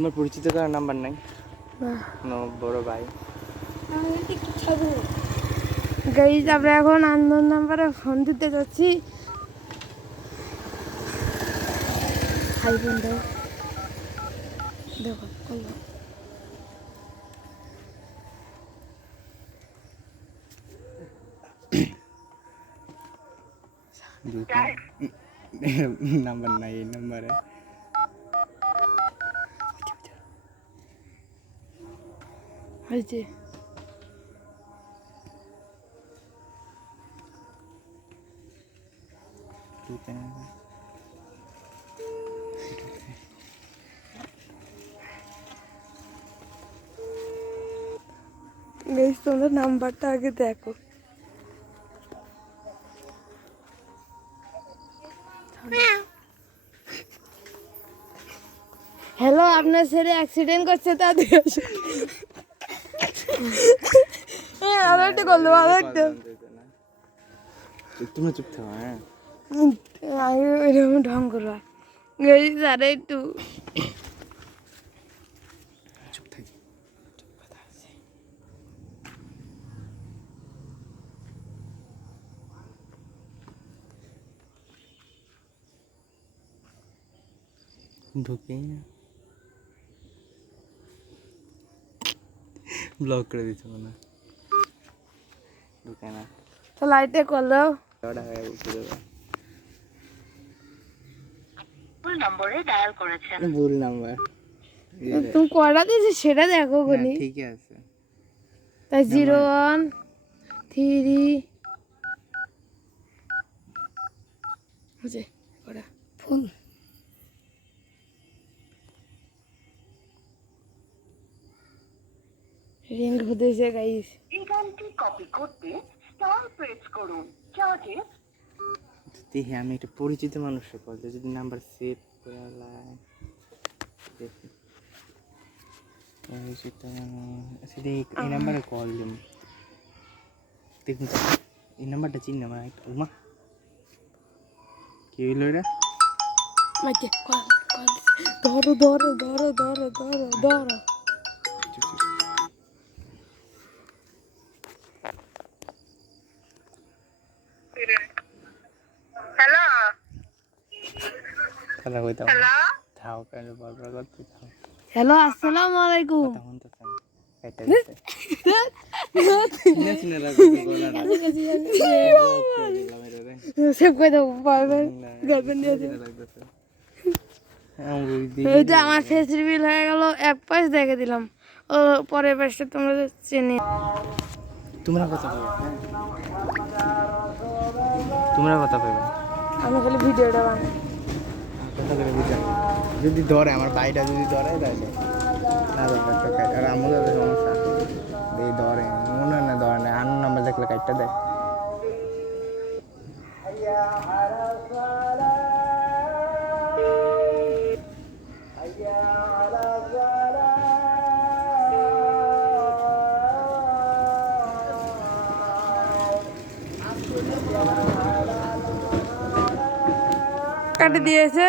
তোমার পরিচিত কারো নাম্বার নাই? না বড় ভাই। গাইজ আমরা এখন আননোন নাম্বারে ফোন দিতে যাচ্ছি। হাই ফোন দাও, দেখো করলো। নাম্বার নাই এই নাম্বারে। হয়েছে গাইজ তোমরা নাম্বারটা আগে দেখো। হ্যালো, আপনার ছেলে অ্যাক্সিডেন্ট করছে, তা দিয়ে আরো একটা করলো, আরো একটা। তোমরা চুপ থাকো। হ্যাঁ আমি ওইরকম ঢং করবা গাইজ, আরে একটু চুপ থাকি। ঢুকেই না, ব্লক করে দিচ্ছে মনে হয়। ঢুকে না তো লাইটে করলো। ভুল নম্বরে ডায়াল করেছেন। ভুল নাম্বার। তুমি কয়টা দিয়েছি সেটা দেখো কোনি। ঠিকই আছে। তাই 01 3 হচ্ছে কটা ফোন। রিং হতেছে গাইস। এই গানটি কপি করতে স্টার প্রেস করুন। চার্জেস দেখি আমি একটা পরিচিত মানুষকে কল দিই, যদি নাম্বার সেভ করে লাই দেখি। এই নাম্বারে কল দিম, দেখুন এই নাম্বারটা চিনি না। উমা কি হইল এটা? মাইকে কল কল ধরো ধরো ধরো ধরো ধরো ধরো। হ্যালো কথা কইতাম হ্যালো থাও কেন বলবো করতে থাও। হ্যালো, আসসালামু আলাইকুম। কথা শুনতেছেন এটা দিতে চিনা চিনা লাগবে গোলা না সেভ করে দাও, বারবার গার্লফ্রেন্ড দিয়ে দাও। এই যে আমার ফেস রিভিল হয়ে গেল, এক পাশ দেখে দিলাম, ও পরের পাশটা তোমরা চেনে। তোমরা কথা কইবে, তোমরা কথা কইবে, আমি খালি ভিডিওটা বানাই। কথা করে বুঝা যদি ধরে আমার ভাইটা যদি ধরে তাহলে আর আমার সমস্যা এই ধরে মনে হয় না ধরে না। আন নাম্বার দেখলে কাইটটা দেয়। কাটে দিয়েছে।